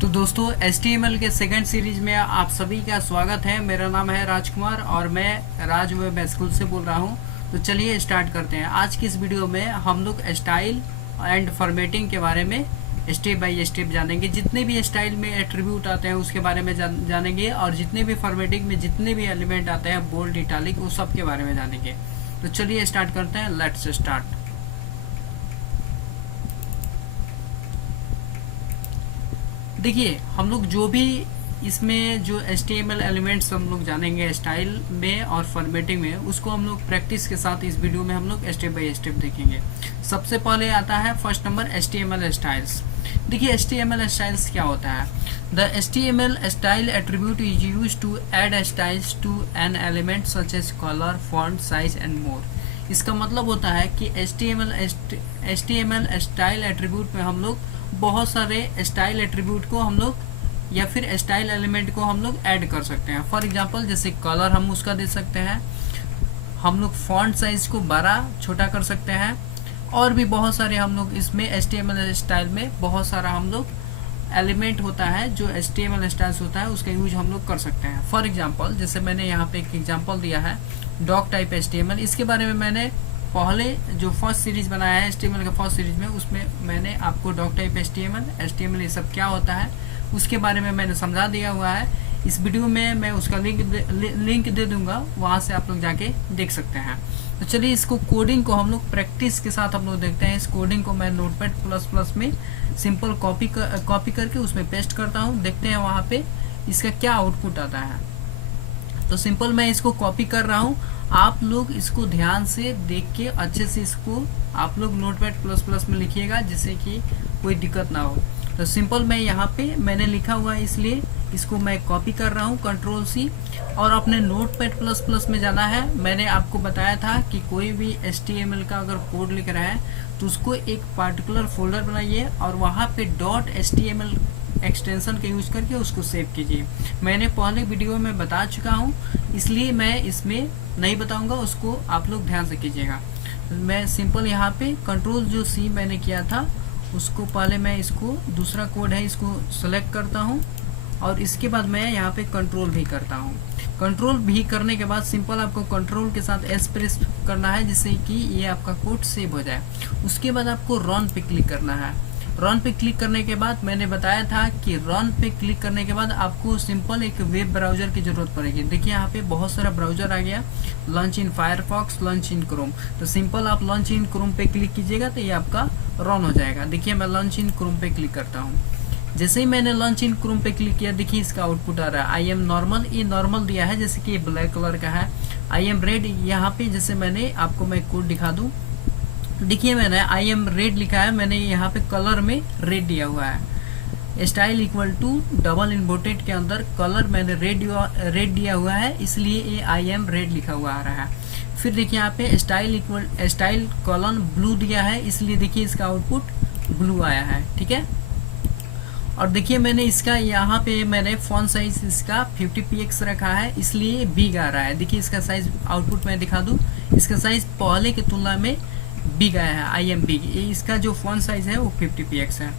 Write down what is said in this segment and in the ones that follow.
तो दोस्तों HTML के सेकंड सीरीज में आप सभी का स्वागत है। मेरा नाम है राजकुमार और मैं राज वेब स्कूल से बोल रहा हूं। तो चलिए स्टार्ट करते हैं। आज की इस वीडियो में हम लोग स्टाइल एंड फॉर्मेटिंग के बारे में स्टेप बाय स्टेप जानेंगे। जितने भी स्टाइल में एट्रीब्यूट आते हैं उसके बारे में जानेंगे, और जितने भी फॉर्मेटिंग में जितने भी एलिमेंट आते हैं बोल्ड, इटालिक, उस सब के बारे में जानेंगे। तो चलिए स्टार्ट करते हैं। Let's start. देखिए, हम लोग जो भी इसमें जो HTML एलिमेंट्स हम लोग जानेंगे स्टाइल में और फॉर्मेटिंग में, उसको हम लोग प्रैक्टिस के साथ इस वीडियो में हम लोग स्टेप बाय स्टेप देखेंगे। सबसे पहले आता है फर्स्ट नंबर HTML स्टाइल्स। देखिए, HTML स्टाइल्स क्या होता है। The HTML style attribute is use to add styles to an element such as colour, font, size and more. इसका मतलब होता है कि HTML स्टाइल एट्रीब्यूट में हम लोग बहुत सारे स्टाइल एट्रीब्यूट को हम लोग या फिर स्टाइल एलिमेंट को हम लोग ऐड कर सकते हैं। फॉर एग्जांपल जैसे कलर हम उसका दे सकते हैं, हम लोग फॉन्ट साइज को बड़ा छोटा कर सकते हैं, और भी बहुत सारे हम लोग इसमें HTML स्टाइल में बहुत सारा हम लोग एलिमेंट होता है जो HTML स्टाइल्स होता है, उसका यूज हम लोग कर सकते हैं। फॉर एग्जांपल जैसे मैंने यहाँ पे एक एग्जांपल दिया है डॉक टाइप HTML। इसके बारे में मैंने पहले जो फर्स्ट सीरीज बनाया है HTML का फर्स्ट सीरीज में, उसमें मैंने आपको डॉक टाइप HTML ये सब क्या होता है उसके बारे में मैंने समझा दिया हुआ है। इस वीडियो में मैं उसका लिंक दे दूंगा, वहाँ से आप लोग जाके देख सकते हैं। तो चलिए इसको कोडिंग को हम लोग प्रैक्टिस के साथ हम लोग देखते हैं। इस कोडिंग को मैं नोटपैड++ में सिंपल कॉपी करके उसमें पेस्ट करता हूँ। देखते हैं वहाँ पे इसका क्या आउटपुट आता है। तो सिंपल मैं इसको कॉपी कर रहा हूँ, आप लोग इसको ध्यान से देख के अच्छे से इसको आप लोग नोटपैड++ में लिखिएगा, जिससे कि कोई दिक्कत ना हो। तो सिंपल मैं यहाँ पे मैंने लिखा हुआ है, इसलिए इसको मैं कॉपी कर रहा हूँ Ctrl+C, और अपने नोटपैड++ में जाना है। मैंने आपको बताया था कि कोई भी HTML का अगर कोड लिख रहा है तो उसको एक पार्टिकुलर फोल्डर बनाइए और वहाँ पे .html एक्सटेंशन का यूज करके उसको सेव कीजिए। मैंने पहले वीडियो में बता चुका हूँ, इसलिए मैं इसमें नहीं बताऊंगा, उसको आप लोग ध्यान से कीजिएगा। मैं सिंपल यहाँ पे Ctrl+C मैंने किया था, उसको पहले मैं इसको दूसरा कोड है इसको सेलेक्ट करता हूँ, और इसके बाद मैं यहाँ पे कंट्रोल भी करता हूँ। कंट्रोल भी करने के बाद सिंपल आपको कंट्रोल के साथ S प्रेस करना है, जिससे कि ये आपका कोड सेव हो जाए। उसके बाद आपको रन पे क्लिक करना है। रन पे क्लिक करने के बाद मैंने बताया था कि रन पे क्लिक करने के बाद आपको सिंपल एक वेब ब्राउजर की जरूरत पड़ेगी। देखिए यहाँ पे बहुत सारा ब्राउजर आ गया, launch in Firefox, launch in Chrome. तो सिंपल आप लॉन्च इन क्रोम पे क्लिक कीजिएगा तो ये आपका रन हो जाएगा। देखिए मैं लॉन्च इन क्रोम पे क्लिक करता हूँ। जैसे ही मैंने लॉन्च इन क्रोम पे क्लिक किया, देखिए इसका आउटपुट आ रहा है आई एम नॉर्मल। ये नॉर्मल दिया है, जैसे कि ये ब्लैक कलर का है। आई एम रेड, यहाँ पे जैसे मैंने आपको मैं कोड दिखा दूँ, देखिए मैंने आई एम रेड लिखा है, मैंने यहाँ पे कलर में रेड दिया हुआ है। Style equal to double inverted के अंदर कलर मैंने रेड दिया हुआ है, इसलिए ये आई एम रेड लिखा हुआ आ रहा है। फिर देखिए यहाँ पे स्टाइल कॉलन ब्लू दिया है, इसलिए देखिए इसका आउटपुट ब्लू आया है। ठीक है, और देखिए मैंने इसका यहाँ पे मैंने फॉन्ट साइज इसका 50 px रखा है, इसलिए बिग आ रहा है। देखिए इसका साइज आउटपुट मैं दिखा दूँ, इसका साइज पहले की तुलना में बिग आया है, आई एम बिग। इसका जो फॉन्ट साइज है वो 50 px है।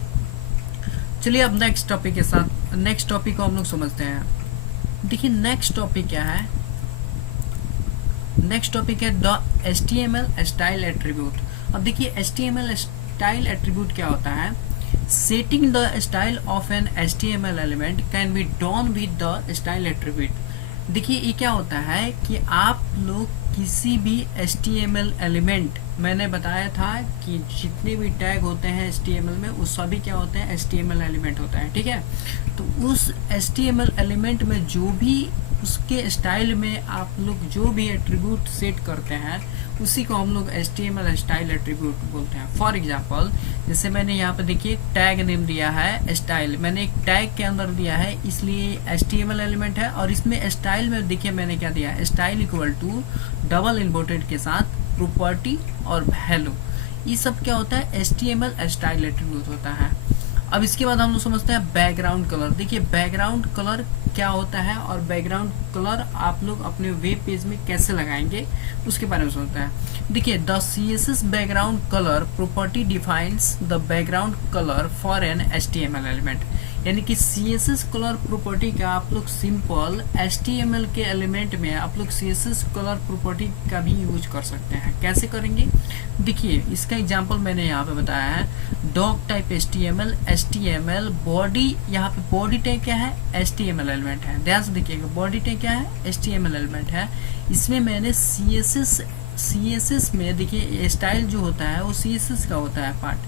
चलिए अब नेक्स्ट टॉपिक के साथ नेक्स्ट टॉपिक को हम लोग समझते हैं। देखिए नेक्स्ट टॉपिक क्या है। नेक्स्ट टॉपिक है HTML स्टाइल एट्रीब्यूट। अब देखिए HTML स्टाइल एट्रीब्यूट क्या होता है। Setting the style of an HTML element can be done with the style attribute। देखिए ये क्या होता है कि आप लोग किसी भी HTML एलिमेंट, मैंने बताया था कि जितने भी टैग होते हैं HTML में उस सभी क्या होते हैं HTML एलिमेंट होता है। ठीक है, तो उस HTML एलिमेंट में जो भी उसके स्टाइल में आप लोग जो भी एट्रीब्यूट सेट करते हैं उसी को हम लोग HTML स्टाइल एट्रीब्यूट बोलते हैं। फॉर एग्जांपल जैसे मैंने यहाँ पे देखिए टैग नेम दिया है स्टाइल, मैंने एक टैग के अंदर दिया है, इसलिए HTML एलिमेंट है। और इसमें स्टाइल में देखिए मैंने क्या दिया है, style equal to double inverted के साथ प्रॉपर्टी और वैल्यू। ये सब क्या होता है HTML स्टाइल एट्रीब्यूट होता है। अब इसके बाद हम लोग समझते हैं बैकग्राउंड कलर। देखिए बैकग्राउंड कलर क्या होता है और बैकग्राउंड कलर आप लोग अपने वेब पेज में कैसे लगाएंगे उसके बारे में सोचते हैं। देखिए, the CSS background colour property defines the background colour for an HTML element. यानी कि CSS कलर प्रॉपर्टी का आप लोग सिंपल HTML के एलिमेंट में आप लोग CSS कलर प्रॉपर्टी का भी यूज कर सकते हैं। कैसे करेंगे, देखिए इसका एग्जांपल मैंने यहाँ पे बताया है। डॉक टाइप HTML बॉडी, यहाँ पे बॉडी टैग क्या है, HTML एलिमेंट है। ध्यान से देखिएगा, बॉडी टैग क्या है, HTML एलिमेंट है। इसमें मैंने CSS में देखिए स्टाइल जो होता है वो CSS का होता है पार्ट।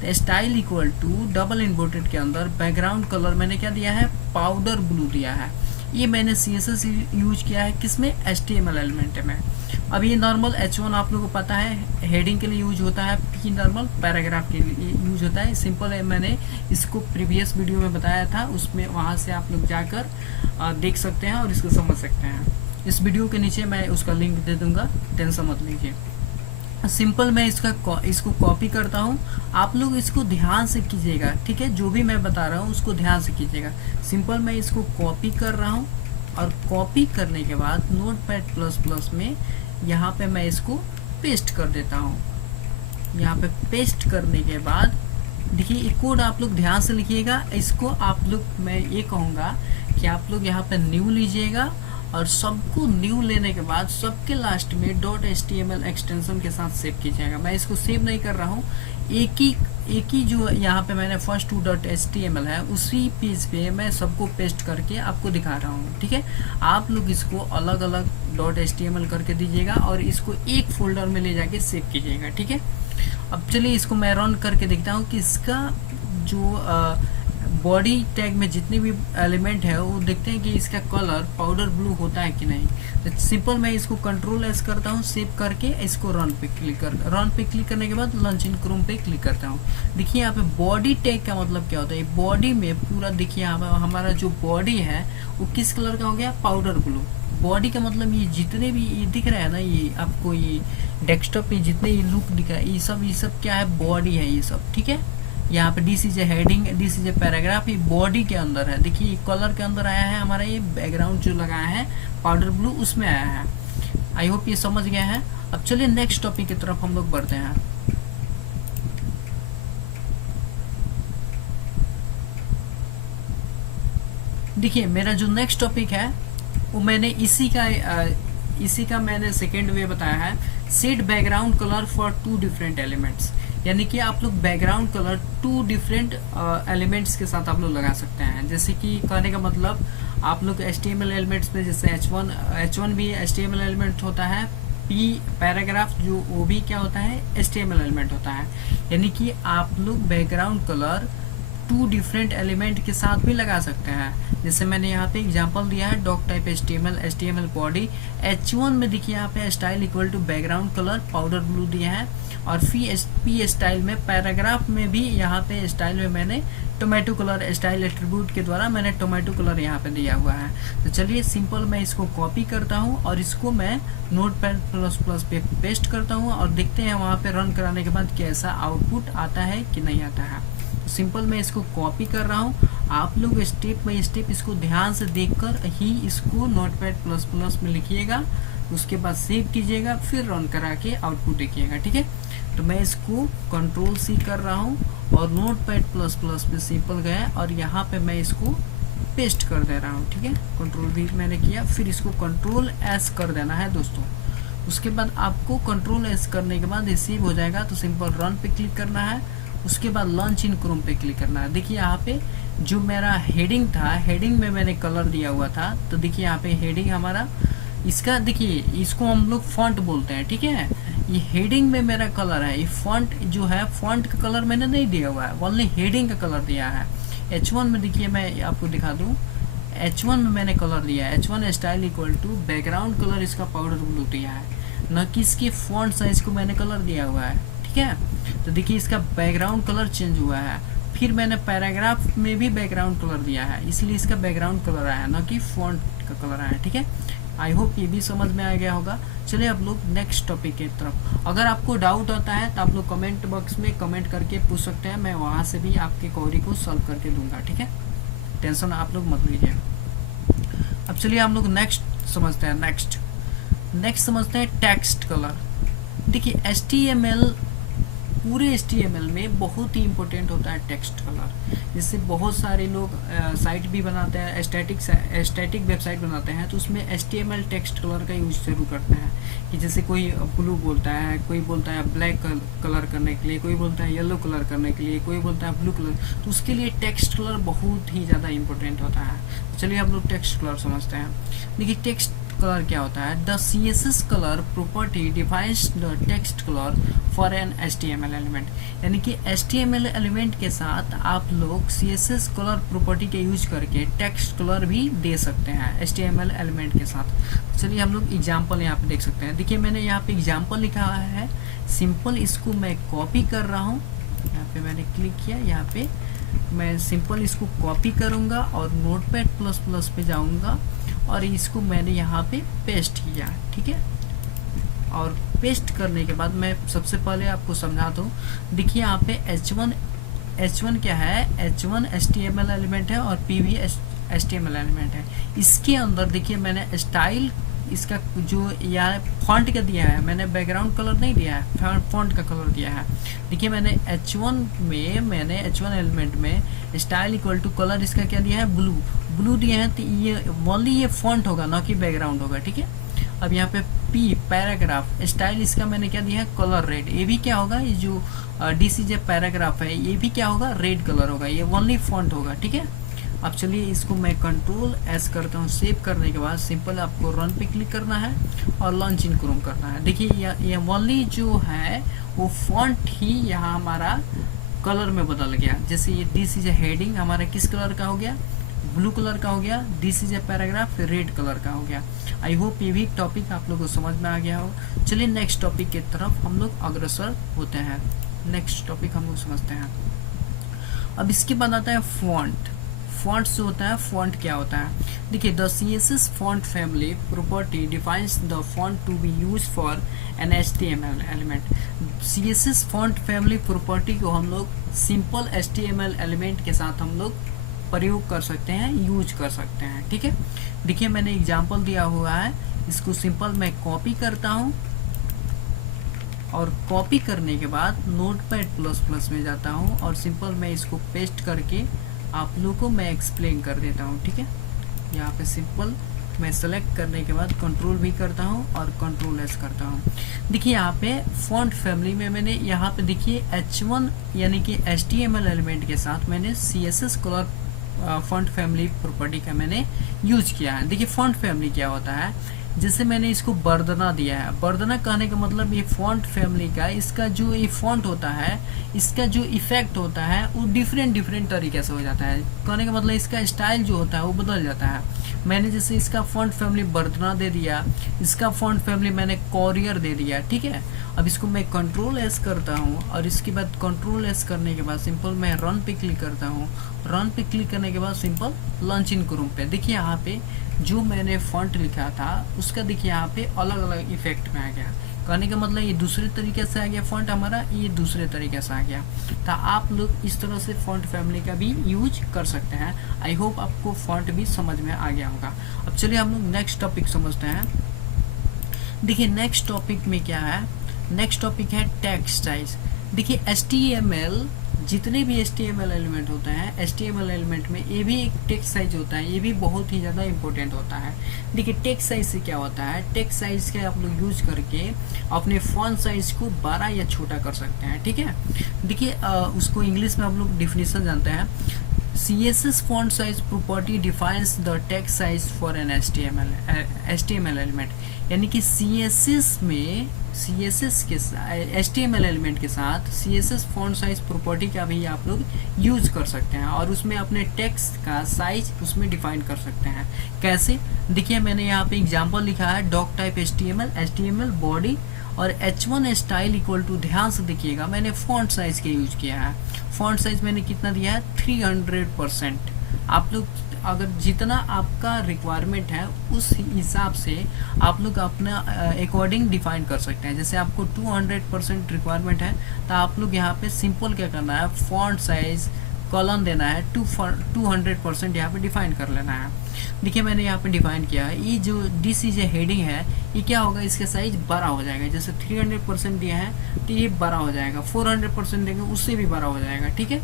तो style equal to double inverted के अंदर बैकग्राउंड कलर मैंने क्या दिया है, पाउडर ब्लू दिया है। ये मैंने CSS यूज किया है किसमें, HTML एलिमेंट में। अब ये नॉर्मल H1 आप लोगों को पता है हेडिंग के लिए यूज होता है, P नॉर्मल पैराग्राफ के लिए यूज होता है। सिंपल है, मैंने इसको प्रीवियस वीडियो में बताया था, उसमें वहाँ से आप लोग जाकर देख सकते हैं और इसको समझ सकते हैं। इस वीडियो के नीचे मैं उसका लिंक दे दूंगा, टेंशन मत लीजिए। सिंपल मैं इसको कॉपी करता हूँ, आप लोग इसको ध्यान से कीजिएगा, ठीक है। जो भी मैं बता रहा हूँ उसको ध्यान से कीजिएगा। सिंपल मैं इसको कॉपी कर रहा हूँ और कॉपी करने के बाद नोटपैड++ में यहाँ पे मैं इसको पेस्ट कर देता हूँ। यहाँ पे पेस्ट करने के बाद देखिए ये कोड आप लोग ध्यान से लिखिएगा। इसको आप लोग, मैं ये कहूँगा कि आप लोग यहाँ पे न्यू लीजिएगा और सबको न्यू लेने के बाद सबके लास्ट में .html एक्सटेंशन के साथ सेव कीजिएगा। मैं इसको सेव नहीं कर रहा हूँ, एक ही जो यहाँ पे मैंने फर्स्ट .html है उसी पेज पे मैं सबको पेस्ट करके आपको दिखा रहा हूँ, ठीक है। आप लोग इसको अलग अलग .html करके दीजिएगा और इसको एक फोल्डर में ले जाके सेव कीजिएगा, ठीक है। अब चलिए इसको मैं रन करके देखता हूँ कि इसका जो बॉडी टैग में जितने भी एलिमेंट है वो देखते हैं कि इसका कलर पाउडर ब्लू होता है कि नहीं। तो सिंपल मैं इसको Ctrl+S करता हूँ, सेव करके इसको रन पे क्लिक करने के बाद लॉन्च इन क्रोम पे क्लिक करता हूँ। देखिए यहाँ पे बॉडी टैग का मतलब क्या होता है, बॉडी में पूरा देखिए यहाँ पे हमारा जो बॉडी है वो किस कलर का हो गया, पाउडर ब्लू। बॉडी का मतलब ये जितने भी ये दिख रहा है ना, ये आपको ये डेस्कटॉप पे जितने ये लुक दिख रहा है, ये सब क्या है, बॉडी है ये सब, ठीक है। यहाँ पे this is a heading, this is a paragraph, ये बॉडी के अंदर है। देखिए कलर के अंदर आया है हमारा, ये बैकग्राउंड जो लगाया है पाउडर ब्लू उसमें आया है। आई होप ये समझ गया है। अब चलिए नेक्स्ट टॉपिक की तरफ हम लोग बढ़ते हैं। देखिए मेरा जो नेक्स्ट टॉपिक है वो मैंने इसी का मैंने सेकेंड वे बताया है, set background colour for 2 different elements. यानी कि आप लोग बैकग्राउंड कलर 2 डिफरेंट एलिमेंट्स के साथ आप लोग लगा सकते हैं। जैसे कि कहने का मतलब आप लोग HTML एलिमेंट्स में जैसे H1 भी HTML एलिमेंट होता है, P पैराग्राफ जो वो भी क्या होता है, HTML एलिमेंट होता है। यानी कि आप लोग बैकग्राउंड कलर 2 डिफरेंट एलिमेंट के साथ भी लगा सकते हैं। जैसे मैंने यहाँ पे एग्जांपल दिया है, doc type HTML body. H1 में देखिए यहाँ पे style equal to background colour powder blue दिया है, और P स्टाइल में पैराग्राफ में भी यहाँ पे स्टाइल में मैंने टोमेटो कलर स्टाइल एट्रीब्यूट के द्वारा मैंने टोमेटो कलर यहाँ पे दिया हुआ है। तो चलिए सिंपल मैं इसको कॉपी करता हूँ और इसको मैं नोटपैड++ पे पेस्ट करता हूँ और देखते हैं वहाँ पे रन कराने के बाद कैसा आउटपुट आता है कि नहीं आता है। सिंपल मैं इसको कॉपी कर रहा हूँ, आप लोग स्टेप बाय स्टेप इसको ध्यान से देखकर ही इसको नोटपैड++ में लिखिएगा, उसके बाद सेव कीजिएगा, फिर रन करा के आउटपुट देखिएगा, ठीक है। तो मैं इसको Ctrl+C कर रहा हूँ और नोटपैड++ पे सिंपल गया और यहाँ पे मैं इसको पेस्ट कर दे रहा हूँ, ठीक है। Ctrl+V मैंने किया, फिर इसको Ctrl+S कर देना है दोस्तों। उसके बाद आपको Ctrl+S करने के बाद ये सेव हो जाएगा, तो सिंपल रन पे क्लिक करना है, उसके बाद लॉन्च इन क्रोम पे क्लिक करना है। देखिए यहाँ पे जो मेरा हेडिंग था, हेडिंग में मैंने कलर दिया हुआ था, तो देखिए यहाँ पे हेडिंग हमारा इसका, देखिए इसको हम लोग फॉन्ट बोलते हैं, ठीक है। ये हेडिंग में मेरा कलर है, ये फॉन्ट जो है फॉन्ट का कलर मैंने नहीं दिया हुआ है, ओनली हेडिंग का कलर दिया है। H1 में देखिए मैं आपको दिखा दूँ, H1 में मैंने कलर दिया है, H1 style equal to background colour इसका पाउडर ब्लू दिया है, न कि इसके फॉन्ट साइज को मैंने कलर दिया हुआ है, ठीक है। तो देखिए इसका बैकग्राउंड कलर चेंज हुआ है। फिर मैंने पैराग्राफ में भी बैकग्राउंड कलर दिया है, इसलिए इसका बैकग्राउंड कलर आया, न कि फॉन्ट का कलर आया, ठीक है। आई होप ये भी समझ में आ गया होगा। चलिए अब लोग नेक्स्ट टॉपिक की तरफ। अगर आपको डाउट होता है तो आप लोग कमेंट बॉक्स में कमेंट करके पूछ सकते हैं, मैं वहाँ से भी आपके क्वेरी को सॉल्व करके दूंगा, ठीक है। टेंशन आप लोग मत लीजिए। अब चलिए हम लोग नेक्स्ट समझते हैं। नेक्स्ट समझते हैं टेक्स्ट कलर। देखिए HTML, पूरे HTML में बहुत ही इंपॉर्टेंट होता है टेक्स्ट कलर। जिससे बहुत सारे लोग साइट भी बनाते हैं, स्टैटिक वेबसाइट बनाते हैं, तो उसमें HTML टेक्स्ट कलर का यूज जरूर करते हैं। कि जैसे कोई ब्लू बोलता है, कोई बोलता है ब्लैक कलर करने के लिए, कोई बोलता है येलो कलर करने के लिए, कोई बोलता है ब्लू कलर, तो उसके लिए टेक्स्ट कलर बहुत ही ज़्यादा इंपॉर्टेंट होता है। तो चलिए हम लोग टेक्स्ट कलर समझते हैं। देखिए टेक्स्ट कलर क्या होता है? The CSS colour property defines the text colour for an HTML element. यानी कि HTML एलिमेंट के साथ आप लोग CSS कलर प्रॉपर्टी के यूज करके टेक्स्ट कलर भी दे सकते हैं HTML एलिमेंट के साथ। चलिए हम लोग एग्जाम्पल यहाँ पे देख सकते हैं। देखिए मैंने यहाँ पे एग्जाम्पल लिखा है सिंपल, इसको मैं कॉपी कर रहा हूँ। यहाँ पे मैंने क्लिक किया, यहाँ पे मैं सिंपल इसको कॉपी करूँगा और Notepad++ पे जाऊँगा और इसको मैंने यहाँ पे पेस्ट किया, ठीक है। और पेस्ट करने के बाद मैं सबसे पहले आपको समझा दूँ। देखिए यहाँ पे H1 क्या है? H1 HTML एलिमेंट है और P भी HTML एलिमेंट है। इसके अंदर देखिए मैंने स्टाइल, इसका जो या फॉन्ट का दिया है, मैंने बैकग्राउंड कलर नहीं दिया है, फॉन्ट का कलर दिया है। देखिए मैंने H1 एलिमेंट में स्टाइल इक्वल टू कलर, इसका क्या दिया है? ब्लू दिया है। तो ये ओनली ये फॉन्ट होगा, ना कि बैकग्राउंड होगा, ठीक है। अब यहाँ पे P पैराग्राफ स्टाइल, इसका मैंने क्या दिया है? Colour red. ये भी क्या होगा? ये जो DCJ पैराग्राफ है, ये भी क्या होगा? रेड कलर होगा, ये ओनली फॉन्ट होगा, ठीक है। अब चलिए इसको मैं Ctrl+S करता हूँ। सेव करने के बाद सिंपल आपको रन पे क्लिक करना है और लॉन्च इन क्रोम करना है। देखिए ये ओनली जो है वो फॉन्ट ही यहाँ हमारा कलर में बदल गया। जैसे ये DCJ हेडिंग हमारा किस कलर का हो गया? ब्लू कलर का हो गया। DCJ पैराग्राफ रेड कलर का हो गया। आई होप ये भी टॉपिक आप लोगों को समझ में आ गया हो। चलिए नेक्स्ट टॉपिक की तरफ हम लोग अग्रसर होते हैं। नेक्स्ट टॉपिक हम लोग समझते हैं। अब इसके बाद आता है फॉन्ट जो होता है, फॉन्ट क्या होता है? देखिए the CSS font family property defines the font to be use for an HTML element. CSS font family property को हम लोग सिंपल HTML एलिमेंट के साथ हम लोग प्रयोग कर सकते हैं, यूज कर सकते हैं, ठीक है। देखिए मैंने एग्जांपल दिया हुआ है, इसको सिंपल मैं कॉपी करता हूँ और कॉपी करने के बाद Notepad++ में जाता हूँ और सिंपल मैं इसको पेस्ट करके आप लोगों को मैं एक्सप्लेन कर देता हूँ, ठीक है। यहाँ पे सिंपल मैं सेलेक्ट करने के बाद कंट्रोल भी करता हूँ और Ctrl+S करता हूँ। देखिए यहाँ पे फॉन्ट फैमिली में मैंने यहाँ पे देखिए H1 यानी कि HTML एलिमेंट के साथ मैंने CSS colour font family property का मैंने यूज किया है। देखिए फॉन्ट फैमिली क्या होता है? जैसे मैंने इसको बर्दना दिया है। बर्दना कहने का मतलब ये फॉन्ट फैमिली का, इसका जो ये फॉन्ट होता है, इसका जो इफेक्ट होता है वो डिफरेंट तरीके से हो जाता है। कहने का मतलब इसका स्टाइल जो होता है वो बदल जाता है। मैंने जैसे इसका फॉन्ट फैमिली बर्दना दे दिया, इसका फॉन्ट फैमिली मैंने कॉरियर दे दिया, ठीक है। अब इसको मैं Ctrl+S करता हूँ और इसके बाद Ctrl+S करने के बाद सिंपल मैं रन पे क्लिक करता हूँ। रन पे क्लिक करने के बाद सिंपल लॉन्च इन क्रोम पे। देखिए यहाँ पे जो मैंने फॉन्ट लिखा था उसका देखिए यहाँ पे अलग अलग इफेक्ट में आ गया। कहने का मतलब ये दूसरे तरीके से आ गया फॉन्ट हमारा, ये दूसरे तरीके से आ गया। तो आप लोग इस तरह से फॉन्ट फैमिली का भी यूज कर सकते हैं। आई होप आपको फॉन्ट भी समझ में आ गया होगा। अब चलिए हम लोग नेक्स्ट टॉपिक समझते हैं। देखिए नेक्स्ट टॉपिक में क्या है? नेक्स्ट टॉपिक है टेक्स्ट साइज। देखिए HTML, जितने भी HTML एलिमेंट होते हैं, HTML एलिमेंट में ये भी एक टेक्स्ट साइज होता है, ये भी बहुत ही ज़्यादा इंपॉर्टेंट होता है। देखिए टेक्स्ट साइज से क्या होता है? टेक्स्ट साइज का आप लोग यूज करके अपने फॉन्ट साइज को बड़ा या छोटा कर सकते हैं, ठीक है। देखिए उसको इंग्लिश में आप लोग डिफिनीशन जानते हैं। CSS font size property defines the text size for an HTML element. यानी कि CSS में HTML एलिमेंट के साथ CSS फॉन्ट साइज प्रॉपर्टी का भी आप लोग यूज कर सकते हैं और उसमें अपने टेक्स्ट का साइज उसमें डिफाइन कर सकते हैं। कैसे? देखिए मैंने यहाँ पे एग्जांपल लिखा है डॉक टाइप HTML बॉडी और H1 स्टाइल इक्वल टू, ध्यान से देखिएगा मैंने फॉन्ट साइज के यूज किया है। फॉन्ट साइज मैंने कितना दिया है? 300%। आप लोग अगर जितना आपका रिक्वायरमेंट है उस हिसाब से आप लोग अपना अकॉर्डिंग डिफाइन कर सकते हैं। जैसे आपको 200% रिक्वायरमेंट है तो आप लोग यहाँ पे सिंपल क्या करना है, फॉन्ट साइज कॉलन देना है 200% यहाँ पे डिफाइन कर लेना है। देखिए मैंने यहाँ पे डिफाइन किया है। ये जो डीसी जो हेडिंग है ये क्या होगा, इसका साइज बड़ा हो जाएगा। जैसे 300% दिया है तो ये बड़ा हो जाएगा, 400% देंगे उससे भी बड़ा हो जाएगा, ठीक है।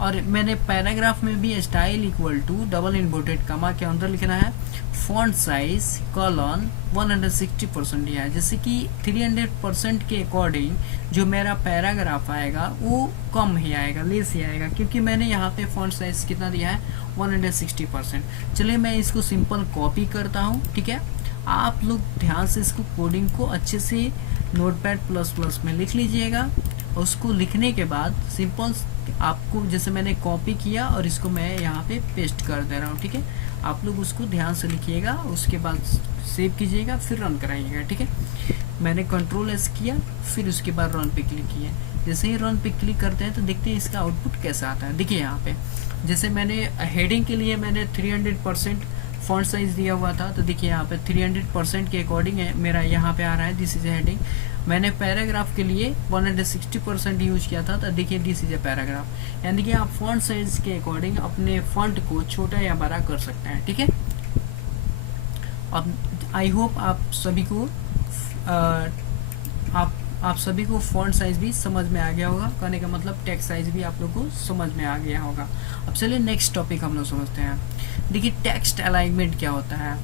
और मैंने पैराग्राफ में भी style equal to double inverted comma के अंदर लिखना है फॉन्ट साइज कॉलन 160% दिया है। जैसे कि 300% के अकॉर्डिंग जो मेरा पैराग्राफ आएगा वो कम ही आएगा, लेस ही आएगा, क्योंकि मैंने यहाँ पे फॉन्ट साइज कितना दिया है 160%। चलिए मैं इसको सिंपल कॉपी करता हूँ, ठीक है। आप लोग ध्यान से इसको कोडिंग को अच्छे से Notepad++ में लिख लीजिएगा। उसको लिखने के बाद सिंपल आपको जैसे मैंने कॉपी किया और इसको मैं यहाँ पे पेस्ट कर दे रहा हूँ, ठीक है। आप लोग उसको ध्यान से लिखिएगा, उसके बाद सेव कीजिएगा, फिर रन कराइएगा, ठीक है। मैंने Ctrl+S किया, फिर उसके बाद रन पे क्लिक किया। जैसे ही रन पे क्लिक करते हैं तो देखते हैं इसका आउटपुट कैसा आता है। देखिए यहाँ पे जैसे मैंने हेडिंग के लिए मैंने 300% फॉन्ट साइज दिया हुआ था, तो देखिए यहाँ पे 300% के अकॉर्डिंग है मेरा यहाँ पे आ रहा है दिस इज हेडिंग। मैंने पैराग्राफ के लिए 160% यूज किया था, तो देखिए दिस इज ए पैराग्राफ। यानी कि आप फॉन्ट साइज के अकॉर्डिंग अपने फॉन्ट को छोटा या बड़ा कर सकते हैं, ठीक है। अब आई होप आप सभी को फॉन्ट साइज भी समझ में आ गया होगा। कहने का मतलब टेक्स्ट साइज भी आप लोग को समझ में आ गया होगा। अब चलिए नेक्स्ट टॉपिक हम लोग समझते हैं। देखिए टेक्स्ट अलाइनमेंट क्या होता है।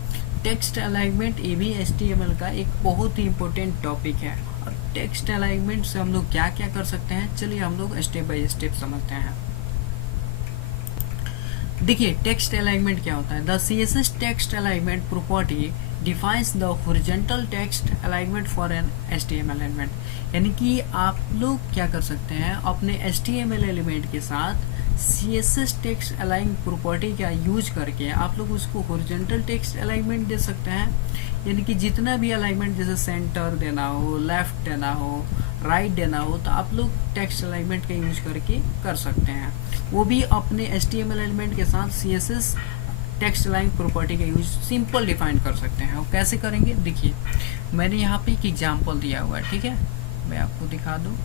टेक्स्ट अलाइनमेंट ये भी HTML का एक बहुत ही इम्पोर्टेंट टॉपिक है। और टेक्स्ट अलाइनमेंट से हम लोग क्या क्या कर सकते हैं, चलिए हम लोग स्टेप बाय स्टेप समझते हैं। देखिए टेक्स्ट अलाइनमेंट क्या होता है। The CSS text alignment property defines the horizontal text alignment for an HTML element. यानी कि आप लोग क्या कर सकते हैं, अपने HTML एलिमेंट के साथ CSS टेक्स्ट अलाइन प्रॉपर्टी का यूज करके आप लोग उसको हॉरिजॉन्टल टेक्स्ट अलाइनमेंट दे सकते हैं। यानी कि जितना भी अलाइनमेंट जैसे सेंटर देना हो, लेफ्ट देना हो, राइट देना हो, तो आप लोग टेक्स्ट अलाइनमेंट का यूज करके कर सकते हैं। वो भी अपने HTML एलिमेंट के साथ CSS टेक्स्ट अलाइन प्रॉपर्टी का यूज सिंपल डिफाइन कर सकते हैं। और कैसे करेंगे, देखिए मैंने यहाँ पे एक एग्जांपल दिया हुआ है, ठीक है। मैं आपको दिखा दूँ।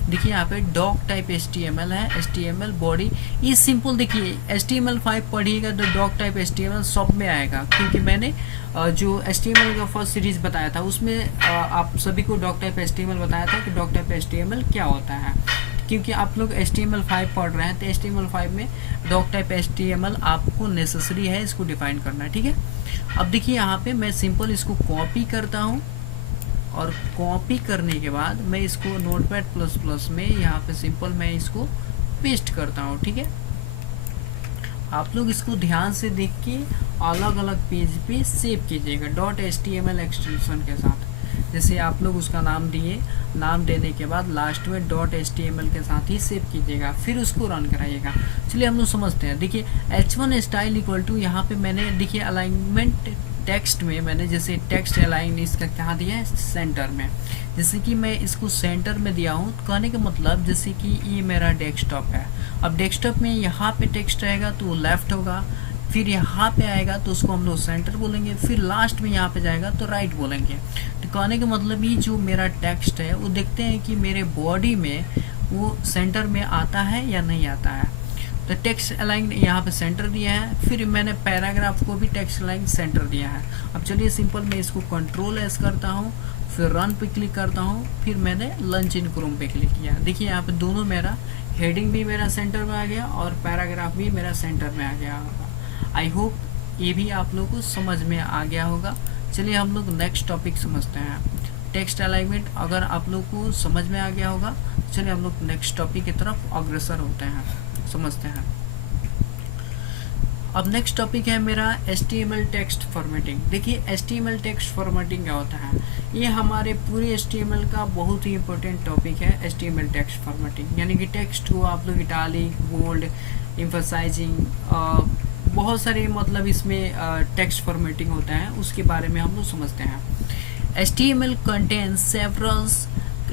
देखिए यहाँ पे डॉक टाइप HTML है, HTML बॉडी। ये सिंपल देखिए HTML5 पढ़िएगा तो डॉक टाइप HTML सब में आएगा, क्योंकि मैंने जो HTML का फर्स्ट सीरीज बताया था उसमें आप सभी को डॉक टाइप HTML बताया था कि डॉक टाइप HTML क्या होता है। क्योंकि आप लोग HTML5 पढ़ रहे हैं तो HTML5 में डॉक टाइप HTML आपको नेसेसरी है इसको डिफाइन करना, ठीक है। अब देखिए यहाँ पे मैं सिंपल इसको कॉपी करता हूँ और कॉपी करने के बाद मैं इसको Notepad++ में यहाँ पे सिंपल मैं इसको पेस्ट करता हूँ, ठीक है। आप लोग इसको ध्यान से देख के अलग अलग पेज पे सेव कीजिएगा .html एक्सटेंशन के साथ। जैसे आप लोग उसका नाम दिए, नाम देने के बाद लास्ट में .html के साथ ही सेव कीजिएगा, फिर उसको रन कराइएगा। चलिए हम लोग समझते हैं। देखिए h1 स्टाइल इक्वल टू यहाँ पे मैंने देखिए अलाइनमेंट टेक्स्ट में मैंने जैसे टेक्स्ट अलाइन इसका क्या दिया है सेंटर में। जैसे कि मैं इसको सेंटर में दिया हूँ, कहने का मतलब जैसे कि ये मेरा डेस्कटॉप है। अब डेस्कटॉप में यहाँ पे टेक्स्ट रहेगा तो वो लेफ्ट होगा, फिर यहाँ पे आएगा तो उसको हम लोग सेंटर बोलेंगे, फिर लास्ट में यहाँ पे जाएगा तो राइट बोलेंगे। तो कहने का मतलब ये जो मेरा टेक्स्ट है वो देखते हैं कि मेरे बॉडी में वो सेंटर में आता है या नहीं आता है। तो टेक्स्ट अलाइन यहाँ पे सेंटर दिया है, फिर मैंने पैराग्राफ को भी टेक्स्ट अलाइन सेंटर दिया है। अब चलिए सिंपल मैं इसको Ctrl+S करता हूँ, फिर रन पे क्लिक करता हूँ, फिर मैंने लॉन्च इन क्रोम पे क्लिक किया। देखिए यहाँ पे दोनों मेरा हेडिंग भी मेरा सेंटर में आ गया और पैराग्राफ भी मेरा सेंटर में आ गया होगा। आई होप ये भी आप लोगों को समझ में आ गया होगा। चलिए हम लोग नेक्स्ट टॉपिक समझते हैं। टेक्स्ट अलाइनमेंट अगर आप लोग को समझ में आ गया होगा, चलिए हम लोग नेक्स्ट टॉपिक की तरफ अग्रसर होते हैं, समझते हैं। अब नेक्स्ट टॉपिक है मेरा HTML टेक्स्ट फॉर्मेटिंग। देखिए HTML टेक्स्ट फॉर्मेटिंग क्या होता है, ये हमारे पूरे HTML का बहुत ही इंपॉर्टेंट टॉपिक है। HTML टेक्स्ट फॉर्मेटिंग यानी कि टेक्स्ट को आप लोग इटालिक, बोल्ड, एम्फसाइजिंग, बहुत सारे मतलब इसमें टेक्स्ट फॉर्मेटिंग होता है, उसके बारे में हम लोग समझते हैं। HTML contains several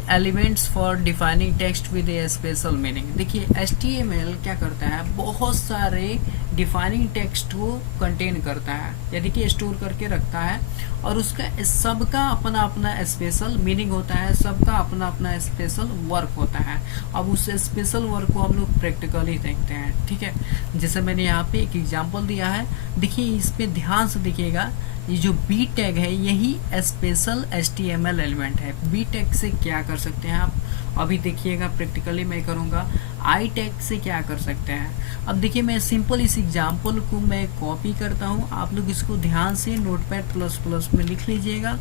elements for defining text with a special meaning। देखिए HTML क्या करता है, बहुत सारे डिफाइनिंग टेक्स्ट को कंटेन करता है, यानी कि स्टोर करके रखता है, और उसका सबका अपना अपना स्पेशल मीनिंग होता है, सबका अपना अपना स्पेशल वर्क होता है। अब उस स्पेशल वर्क को हम लोग प्रैक्टिकली देखते हैं, ठीक है। जैसे मैंने यहाँ पे एक एग्जांपल दिया है, देखिए इस पे ध्यान से देखिएगा, ये जो बी टैग है यही स्पेशल HTML एलिमेंट है। बी टैग से क्या कर सकते हैं आप, अभी देखिएगा प्रैक्टिकली मैं करूँगा। आई टैग से क्या कर सकते हैं, अब देखिए मैं सिंपल इस एग्जांपल को मैं कॉपी करता हूँ, आप लोग इसको ध्यान से नोटपैड++ में लिख लीजिएगा।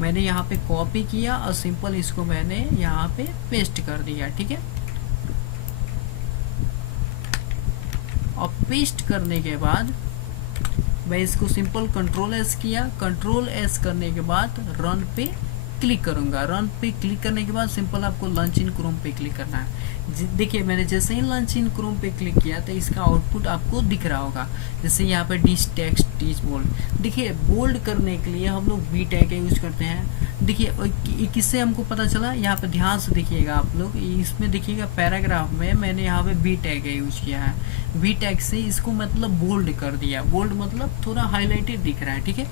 मैंने यहाँ पे कॉपी किया और सिंपल इसको मैंने यहाँ पे पेस्ट कर दिया, ठीक है। और पेस्ट करने के बाद मैं इसको सिंपल Ctrl+S किया, Ctrl+S करने के बाद रन पे क्लिक करूंगा। रन पे क्लिक करने के बाद सिंपल आपको लॉन्च इन क्रोम पे क्लिक करना है। देखिए मैंने जैसे ही लॉन्च इन क्रोम पे क्लिक किया तो इसका आउटपुट आपको दिख रहा होगा। जैसे यहाँ पे दिस टेक्स्ट इज बोल्ड, देखिए बोल्ड करने के लिए हम लोग बी टैग का यूज करते हैं। देखिए किससे हमको पता चला, यहाँ पे ध्यान से देखिएगा आप लोग, इसमें देखिएगा पैराग्राफ में मैंने यहाँ पे बी टैग का यूज किया है। बी टैग से इसको मतलब बोल्ड कर दिया, बोल्ड मतलब थोड़ा हाईलाइटेड दिख रहा है, ठीक है।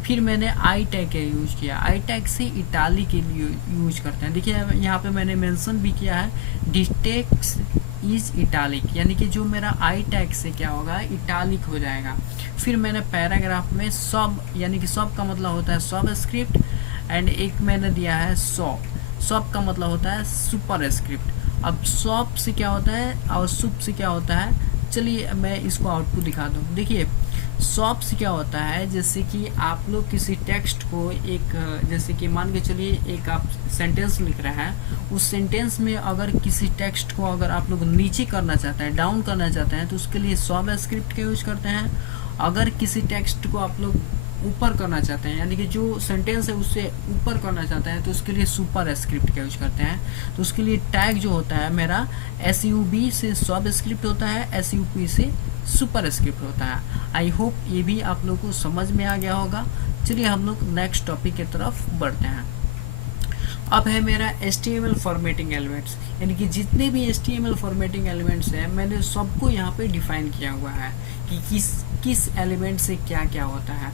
फिर मैंने आई टैग का यूज किया, आई टैग से इटालिक के लिए यूज करते हैं। देखिए यहाँ पे मैंने मेंशन भी किया है दिस टेक्स्ट इज इटालिक, यानी कि जो मेरा आई टैग से क्या होगा, इटालिक हो जाएगा। फिर मैंने पैराग्राफ में सब, यानी कि सब का मतलब होता है सब स्क्रिप्ट, एंड एक मैंने दिया है सॉप, सॉप का मतलब होता है सुपर स्क्रिप्ट। अब सॉप से क्या होता है और सुप से क्या होता है, चलिए मैं इसको आउटपुट दिखा दूँ। देखिए सॉप से क्या होता है, जैसे कि आप लोग किसी टेक्स्ट को एक, जैसे कि मान के चलिए एक आप सेंटेंस लिख रहे हैं, उस सेंटेंस में अगर किसी टेक्स्ट को अगर आप लोग नीचे करना चाहते हैं, डाउन करना चाहते हैं, तो उसके लिए सॉप स्क्रिप्ट का यूज करते हैं। अगर किसी टेक्स्ट को आप लोग ऊपर करना चाहते हैं, यानी कि जो सेंटेंस है उससे ऊपर करना चाहते हैं, तो उसके लिए सुपर स्क्रिप्ट का यूज करते हैं। तो उसके लिए टैग जो होता है मेरा SUB से सब स्क्रिप्ट होता है, SUP से सुपर स्क्रिप्ट होता है। आई होप ये भी आप लोगों को समझ में आ गया होगा। चलिए हम लोग नेक्स्ट टॉपिक की तरफ बढ़ते हैं। अब है मेरा HTML फॉर्मेटिंग एलिमेंट्स, यानी कि जितने भी HTML फॉर्मेटिंग एलिमेंट्स हैं मैंने सबको यहाँ पे डिफाइन किया हुआ है कि किस एलिमेंट से क्या क्या होता है।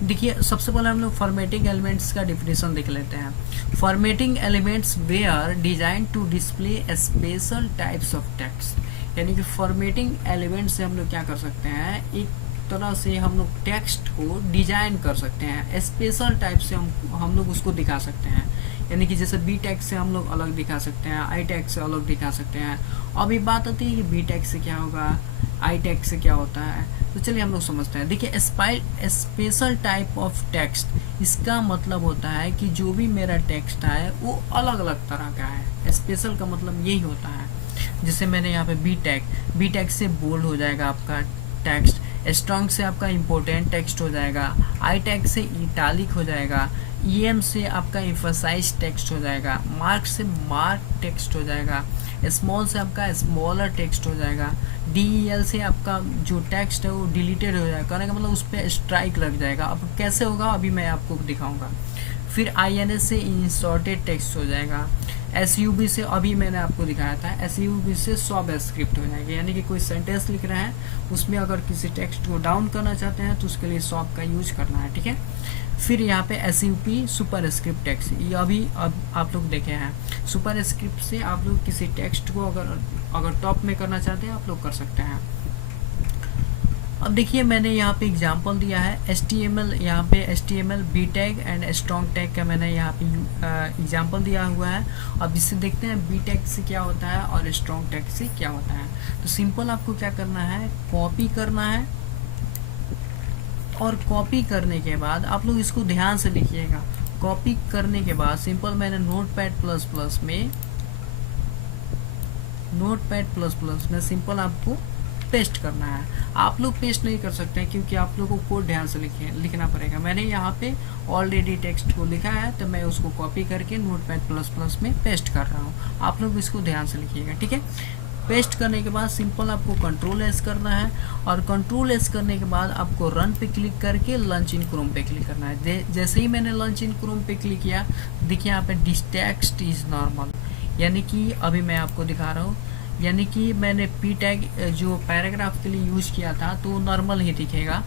देखिए सबसे पहले हम लोग फॉर्मेटिंग एलिमेंट्स का डिफिनेशन देख लेते हैं। Formatting elements we are design to display special types of text, यानी कि फॉर्मेटिंग एलिमेंट से हम लोग क्या कर सकते हैं, एक तरह से हम लोग टेक्स्ट को डिजाइन कर सकते हैं, स्पेशल टाइप से हम लोग उसको दिखा सकते हैं। यानी कि जैसे बी टैग से हम लोग अलग दिखा सकते हैं, आई टैग से अलग दिखा सकते हैं। अब ये बात आती है कि बी टैग से क्या होगा, आई टैग से क्या होता है, तो चलिए हम लोग समझते हैं। देखिए स्पेशल टाइप ऑफ टेक्स्ट, इसका मतलब होता है कि जो भी मेरा टेक्स्ट है वो अलग अलग तरह का है। स्पेशल का मतलब यही होता है। जैसे मैंने यहाँ पे बी टैग से बोल्ड हो जाएगा आपका टेक्स्ट, स्ट्रॉन्ग से आपका इम्पोर्टेंट टेक्स्ट हो जाएगा, आई टैग से इटालिक हो जाएगा, EM से आपका एम्फसाइज टेक्स्ट हो जाएगा, मार्क से मार्क टेक्स्ट हो जाएगा, स्मॉल से आपका स्मॉलर टेक्स्ट हो जाएगा, DEL से आपका जो टेक्स्ट है वो डिलीटेड हो जाएगा, कहने का मतलब उस पर स्ट्राइक लग जाएगा। अब कैसे होगा अभी मैं आपको दिखाऊंगा। फिर INS से इंसर्टेड टेक्स्ट हो जाएगा, SUB से अभी मैंने आपको दिखाया था, SUB से सब स्क्रिप्ट हो जाएगा, यानी कि कोई सेंटेंस लिख रहे हैं उसमें अगर किसी टेक्स्ट को डाउन करना चाहते हैं तो उसके लिए सब का यूज करना है, ठीक है। फिर यहाँ पे SUP सुपर स्क्रिप्ट टेक्स्ट, ये अभी अब आप लोग देखे हैं। सुपर स्क्रिप्ट से आप लोग किसी टेक्स्ट को अगर टॉप में करना चाहते हैं आप लोग कर सकते हैं। अब देखिए मैंने यहाँ पे एग्जांपल दिया है HTML, यहाँ पे HTML B tag and strong tag का मैंने यहाँ पे एग्जांपल दिया हुआ है। अब इससे देखते हैं बी टैग से क्या होता है और स्ट्रॉन्ग टैग से क्या होता है। तो सिंपल आपको क्या करना है, कॉपी करना है, और कॉपी करने के बाद आप लोग इसको ध्यान से लिखिएगा। कॉपी करने के बाद सिंपल मैंने नोटपैड++ में सिंपल आपको पेस्ट करना है। आप लोग पेस्ट नहीं कर सकते हैं क्योंकि आप लोगों को ध्यान से लिखना पड़ेगा। मैंने यहाँ पे ऑलरेडी टेक्स्ट को लिखा है तो मैं उसको कॉपी करके नोटपैड++ में पेस्ट कर रहा हूँ। आप लोग इसको ध्यान से लिखिएगा, ठीक है। पेस्ट करने के बाद सिंपल आपको Ctrl+S करना है, और Ctrl+S करने के बाद आपको रन पे क्लिक करके लॉन्च इन क्रोम पे क्लिक करना है। जैसे ही मैंने लॉन्च इन क्रोम पे क्लिक किया, देखिए यहाँ पे दिस टेक्स्ट इज नॉर्मल, यानी कि अभी मैं आपको दिखा रहा हूँ, यानी कि मैंने पी टैग जो पैराग्राफ के लिए यूज़ किया था तो नॉर्मल ही दिखेगा।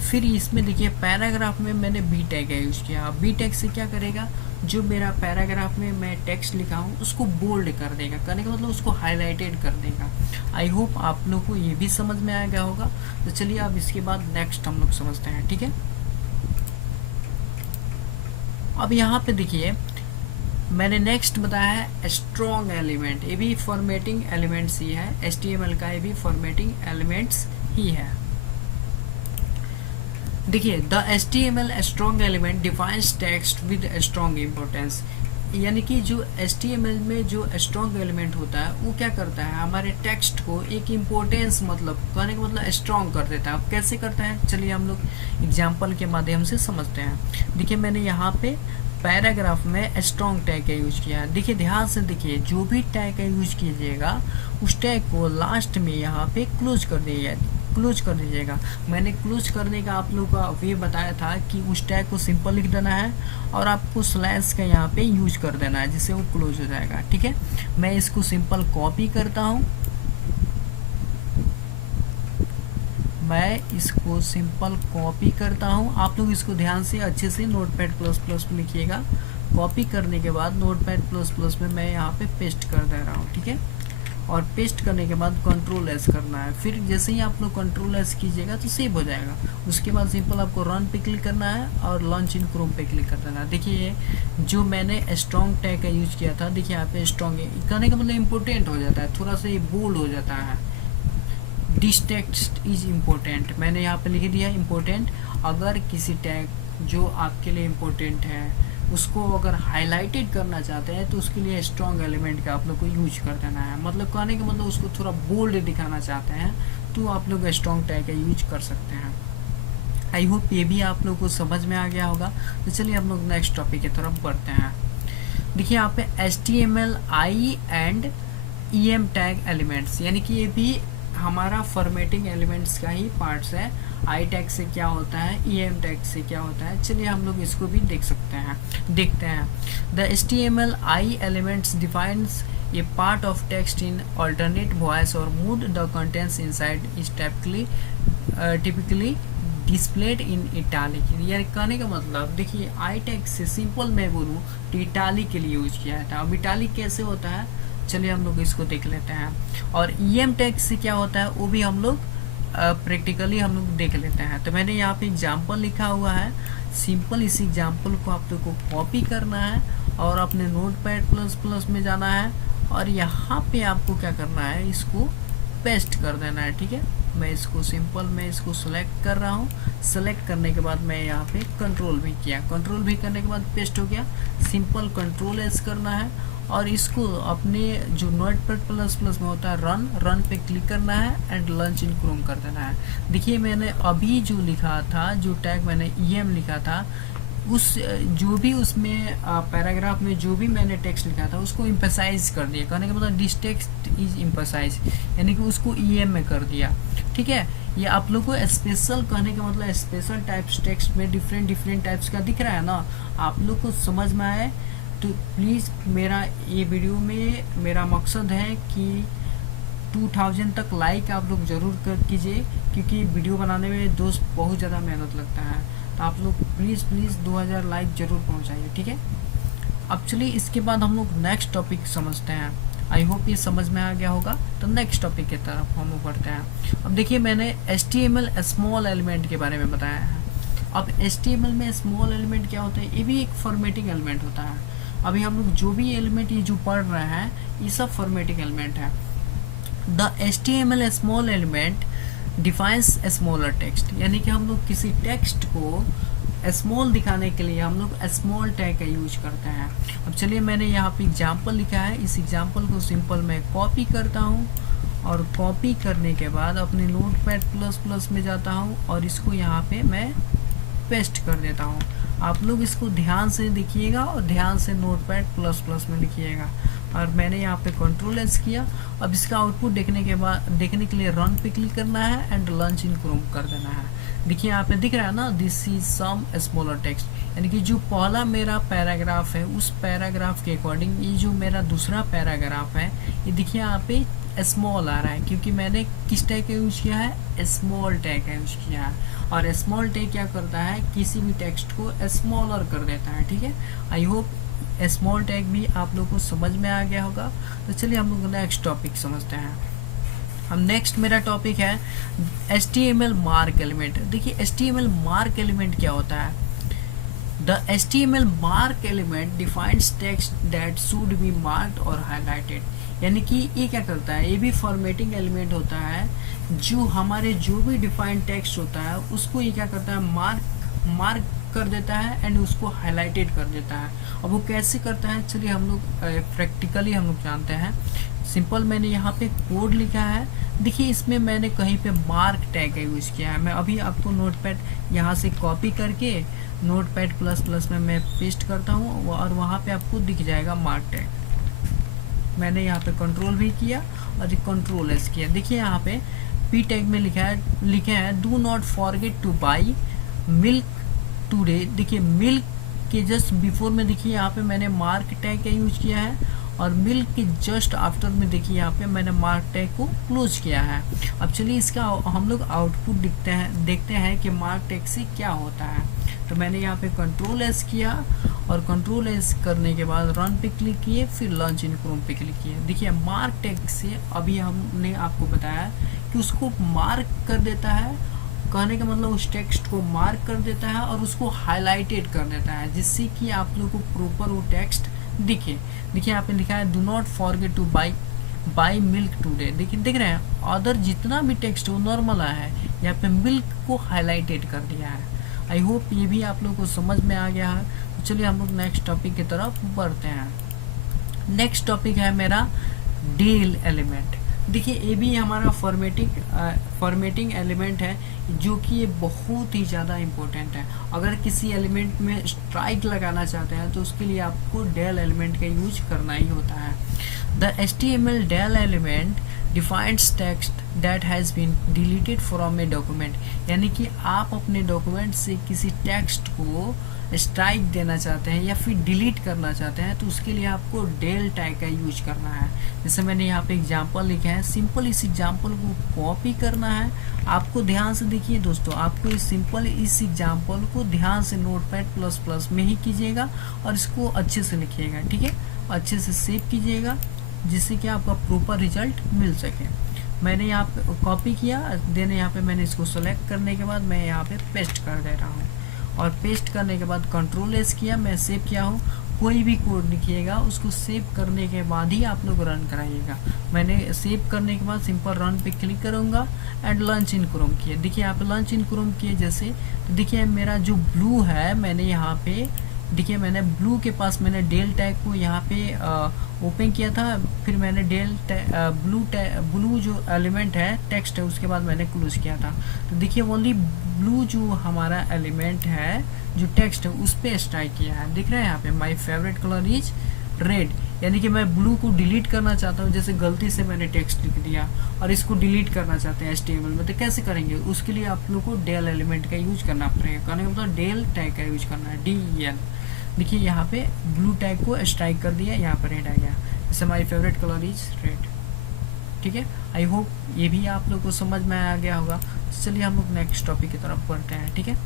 फिर इसमें देखिए पैराग्राफ में मैंने बी टैग का यूज़ किया। बी टैग से क्या करेगा, जो मेरा पैराग्राफ में मैं टेक्स्ट लिखा हूँ उसको बोल्ड कर देगा, करने का मतलब उसको हाईलाइटेड कर देगा। आई होप आप लोग को ये भी समझ में आ गया होगा। तो चलिए अब इसके बाद नेक्स्ट हम लोग समझते हैं, ठीक है। अब यहाँ पे देखिए मैंने नेक्स्ट बताया है स्ट्रॉन्ग एलिमेंट, ये भी फॉर्मेटिंग एलिमेंट्स ही है, HTML का ये भी फॉर्मेटिंग एलिमेंट्स ही है। देखिए the HTML strong element defines text with strong importance, यानी कि जो HTML में जो स्ट्रॉन्ग एलिमेंट होता है वो क्या करता है, हमारे टेक्स्ट को एक इम्पोर्टेंस मतलब कहने का मतलब स्ट्रॉन्ग कर देता है। अब कैसे करता है, चलिए हम लोग एग्जाम्पल के माध्यम से समझते हैं। देखिए मैंने यहाँ पे पैराग्राफ में स्ट्रॉन्ग टैग का यूज किया है। देखिए ध्यान से देखिए, जो भी टैग का यूज कीजिएगा उस टैग को लास्ट में यहाँ पे क्लोज कर दीजिएगा। मैंने क्लोज करने का आप लोगों का वे बताया था कि उस टैग को सिंपल लिख देना है और आपको स्लैश का यहाँ पे यूज कर देना है जिससे वो क्लोज हो जाएगा, ठीक है। मैं इसको सिंपल कॉपी करता हूँ, आप लोग इसको ध्यान से अच्छे से नोटपैड प्लस प्लस में लिखिएगा। कॉपी करने के बाद नोटपैड प्लस प्लस में मैं यहाँ पे पेस्ट कर दे रहा हूँ, ठीक है। और पेस्ट करने के बाद कंट्रोल एस करना है। फिर जैसे ही आप लोग कंट्रोल एस कीजिएगा तो सेव हो जाएगा। उसके बाद सिंपल आपको रन पे क्लिक करना है और लॉन्च इन क्रोम पे क्लिक कर देना है। देखिए जो मैंने स्ट्रॉन्ग टैग का यूज किया था, देखिए यहाँ पे स्ट्रॉन्ग कहने का मतलब इम्पोर्टेंट हो जाता है, थोड़ा सा ये बोल्ड हो जाता है। दिस टेक्स्ट इज इम्पोर्टेंट, मैंने यहाँ पे लिख दिया इम्पोर्टेंट। अगर किसी टैग जो आपके लिए इम्पोर्टेंट है उसको अगर हाईलाइटेड करना चाहते हैं तो उसके लिए स्ट्रॉन्ग एलिमेंट का आप लोग को यूज कर देना है। मतलब कहने का मतलब उसको थोड़ा बोल्ड दिखाना चाहते हैं तो आप लोग स्ट्रॉन्ग टैग का यूज कर सकते हैं। आई होप ये भी आप लोग को समझ में आ गया होगा। तो चलिए हम लोग नेक्स्ट टॉपिक की तरफ बढ़ते हैं। देखिए यहाँ पे HTML I and EM tag elements, यानी कि ये भी हमारा फॉर्मेटिंग एलिमेंट्स का ही पार्ट्स है। आई टैग से क्या होता है, EM टैग से क्या होता है, चलिए हम लोग इसको भी देखते हैं। The HTML i elements defines a part of text in alternate voice और mood. The contents inside is typically displayed in italic. यानी कहने का मतलब देखिए आई टैग से सिंपल मैं बोलूँ तो इटालिक के लिए यूज किया था। अब इटालिक कैसे होता है, चलिए हम लोग इसको देख लेते हैं। और EM टैग से क्या होता है वो भी हम लोग प्रैक्टिकली हम लोग देख लेते हैं। तो मैंने यहाँ पे एग्जाम्पल लिखा हुआ है, सिंपल इस एग्जाम्पल को आप लोग को कॉपी करना है और अपने नोटपैड प्लस प्लस में जाना है और यहाँ पे आपको क्या करना है, इसको पेस्ट कर देना है, ठीक है। मैं इसको सेलेक्ट कर रहा हूँ। सेलेक्ट करने के बाद मैं यहाँ पे कंट्रोल भी किया, कंट्रोल भी करने के बाद पेस्ट हो गया। सिंपल कंट्रोल एस करना है और इसको अपने जो नोटपैड प्लस प्लस में होता है रन पे क्लिक करना है एंड लॉन्च इन क्रोम कर देना है। देखिए मैंने अभी जो लिखा था, जो टैग मैंने EM लिखा था, उस जो भी उसमें पैराग्राफ में जो भी मैंने टेक्स्ट लिखा था उसको एम्फसाइज कर दिया। कहने का मतलब दिस टेक्स्ट इज एम्फसाइज, यानी कि उसको EM में कर दिया, ठीक है। ये आप लोग को स्पेशल कहने का मतलब स्पेशल टाइप्स टेक्स्ट में डिफरेंट टाइप्स का दिख रहा है ना, आप लोग को समझ में आए तो प्लीज़ मेरा ये वीडियो में मेरा मकसद है कि 2000 तक लाइक आप लोग ज़रूर कर कीजिए, क्योंकि वीडियो बनाने में दोस्त बहुत ज़्यादा मेहनत लगता है। तो आप लोग प्लीज़ 2000 लाइक ज़रूर पहुंचाइए, ठीक है। अब चलिए इसके बाद हम लोग नेक्स्ट टॉपिक समझते हैं। आई होप ये समझ में आ गया होगा। तो नेक्स्ट टॉपिक की तरफ हम लोग बढ़ते हैं। अब देखिए मैंने HTML स्मॉल एलिमेंट के बारे में बताया है। अब HTML में स्मॉल एलिमेंट क्या होता है, ये भी एक फॉर्मेटिंग एलिमेंट होता है। अभी हम लोग जो भी एलिमेंट ये जो पढ़ रहे हैं ये सब फॉर्मेटिंग एलिमेंट है। The HTML small element defines smaller text, यानी कि हम लोग किसी टेक्स्ट को स्मॉल दिखाने के लिए हम लोग स्मॉल टैग का यूज करते हैं। अब चलिए मैंने यहाँ पे एग्जाम्पल लिखा है, इस एग्जाम्पल को सिंपल मैं कॉपी करता हूँ और कॉपी करने के बाद अपने नोटपैड प्लस प्लस में जाता हूँ और इसको यहाँ पे मैं पेस्ट कर देता हूँ। आप लोग इसको ध्यान से देखिएगा और ध्यान से नोटपैड प्लस प्लस में लिखिएगा। और मैंने यहाँ पे कंट्रोल एस किया। अब इसका आउटपुट देखने के लिए रन पे क्लिक करना है एंड लॉन्च इन क्रोम कर देना है। देखिए यहाँ पे दिख रहा है ना, this is some smaller text, यानी कि जो पहला मेरा पैराग्राफ है उस पैराग्राफ के अकॉर्डिंग ये जो मेरा दूसरा पैराग्राफ है, ये देखिए यहाँ पे स्मॉल आ रहा है क्योंकि मैंने किस टैग का यूज किया है, स्मॉल टैग का यूज किया है। और स्मॉल टैग क्या करता है, किसी भी टेक्स्ट को स्मॉलर कर देता है। ठीक है, आई होप स्मॉल टैग भी आप लोगों को समझ में आ गया होगा। तो चलिए हम लोग नेक्स्ट टॉपिक समझते हैं। हम नेक्स्ट मेरा टॉपिक है HTML मार्क एलिमेंट। देखिए HTML मार्क एलिमेंट क्या होता है। The HTML mark element defines text that should be marked or highlighted। यानी कि ये क्या करता है, ये भी फॉर्मेटिंग एलिमेंट होता है जो हमारे जो भी डिफाइंड टेक्स्ट होता है उसको ये क्या करता है, मार्क कर देता है एंड उसको हाईलाइटेड कर देता है। अब वो कैसे करता है, चलिए हम लोग प्रैक्टिकली हम लोग जानते हैं। सिंपल मैंने यहाँ पे कोड लिखा है। देखिए इसमें मैंने कहीं पे मार्क टैग का यूज़ किया है। मैं अभी आपको नोटपैड यहाँ से कॉपी करके नोटपैड प्लस में मैं पेस्ट करता हूँ और वहाँ पे आपको दिख जाएगा मार्क टैग। मैंने यहाँ पे कंट्रोल भी किया और कंट्रोल एस किया। देखिए यहाँ पे पी टैग में लिखा है do not forget two by milk today. देखिए मिल्क के जस्ट बिफोर में देखिए यहाँ पे मैंने मार्क टैग का यूज किया है और मिल्क के जस्ट आफ्टर में देखिए यहाँ पे मैंने मार्क टैग को क्लोज किया है। अब चलिए इसका हम लोग आउटपुट देखते हैं कि मार्क टैग से क्या होता है। तो मैंने यहाँ पे कंट्रोल एस किया और कंट्रोल एस करने के बाद रन पे क्लिक किए, फिर लॉन्च इन क्रोम पे क्लिक किए। देखिए मार्क टैग से अभी हमने आपको बताया कि उसको मार्क कर देता है। कहने का मतलब उस टेक्स्ट को मार्क कर देता है और उसको हाईलाइटेड कर देता है जिससे कि आप लोग को प्रॉपर वो टेक्स्ट दिखे। देखिए यहाँ पे लिखा है do not forget two by milk today. देखिए देख रहे हैं अदर जितना भी टेक्स्ट वो नॉर्मल है, यहाँ पे मिल्क को हाईलाइटेड कर दिया है। आई होप ये भी आप लोग को समझ में आ गया है। तो चलिए हम लोग नेक्स्ट टॉपिक की तरफ बढ़ते हैं। नेक्स्ट टॉपिक है मेरा डेल एलिमेंट। देखिए ये भी हमारा फॉर्मेटिंग एलिमेंट है जो कि ये बहुत ही ज़्यादा इम्पोर्टेंट है। अगर किसी एलिमेंट में स्ट्राइक लगाना चाहते हैं तो उसके लिए आपको डेल एलिमेंट का यूज करना ही होता है। The HTML del element defines text that has been deleted from a document. यानी कि आप अपने डॉक्यूमेंट से किसी टेक्स्ट को स्ट्राइक देना चाहते हैं या फिर डिलीट करना चाहते हैं तो उसके लिए आपको डेल टैग का यूज करना है। जैसे मैंने यहाँ पे एग्जांपल लिखा है, सिंपल इस एग्जांपल को कॉपी करना है। आपको ध्यान से देखिए दोस्तों, आपको इस एग्जांपल को ध्यान से नोटपैड प्लस में ही कीजिएगा और इसको अच्छे से लिखिएगा। ठीक है, अच्छे से सेव कीजिएगा जिससे कि आपका प्रॉपर रिजल्ट मिल सके। मैंने यहाँ पे कॉपी किया, देन यहाँ पे मैंने इसको सेलेक्ट करने के बाद मैं यहाँ पे पेस्ट कर दे रहा हूँ और पेस्ट करने के बाद कंट्रोल एस किया, मैं सेव किया हूँ। कोई भी कोड लिखिएगा उसको सेव करने के बाद ही आप लोग रन कराइएगा। मैंने सेव करने के बाद सिंपल रन पे क्लिक करूँगा एंड लॉन्च इन क्रोम किए। देखिए यहाँ पे लॉन्च इन क्रोम किए जैसे, तो देखिए मेरा जो ब्लू है मैंने यहाँ पे देखिए मैंने ब्लू के पास मैंने डेल टैग को यहाँ पे ओपन किया था, फिर मैंने ब्लू जो एलिमेंट है टेक्स्ट है उसके बाद मैंने क्लोज किया था। तो देखिए ओनली ब्लू जो हमारा एलिमेंट है जो टेक्स्ट है उस पर स्ट्राइक किया है। दिख रहा है यहाँ पे my favourite colour is red. यानी कि मैं ब्लू को डिलीट करना चाहता हूँ, जैसे गलती से मैंने टेक्स्ट लिख दिया और इसको डिलीट करना चाहते हैं HTML में, तो कैसे करेंगे, उसके लिए आप लोग को डेल एलिमेंट का यूज करना पड़ेगा। कहने का मतलब डेल टैग का यूज करना है, DEL। देखिए यहाँ पे ब्लू टैग को स्ट्राइक कर दिया, यहाँ पर रेड आ गया, जैसे हमारी फेवरेट कलर इज रेड। ठीक है, आई होप ये भी आप लोग को समझ में आ गया होगा। चलिए हम लोग नेक्स्ट टॉपिक की तरफ बढ़ते हैं। ठीक है,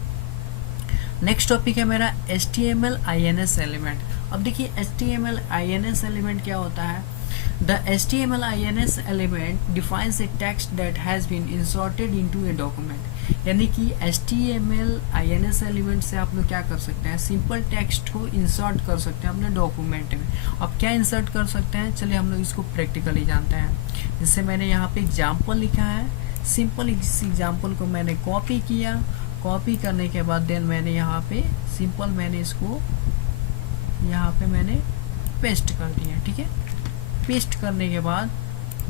नेक्स्ट टॉपिक है मेरा HTML INS एलिमेंट। अब देखिए HTML INS एलिमेंट क्या होता है। The HTML INS element defines a text that has been inserted into a document। यानी कि HTML INS एलिमेंट से आप लोग क्या कर सकते हैं, सिंपल टेक्स्ट को इंसर्ट कर सकते हैं अपने डॉक्यूमेंट में। अब क्या इंसर्ट कर सकते हैं, चलिए हम लोग इसको प्रैक्टिकली जानते हैं। जैसे मैंने यहाँ पे एग्जाम्पल लिखा है, सिंपल इस एग्जाम्पल को मैंने कॉपी किया, कॉपी करने के बाद देन मैंने यहाँ पे सिंपल मैंने इसको यहाँ पे मैंने पेस्ट कर दिया। ठीक है, पेस्ट करने के बाद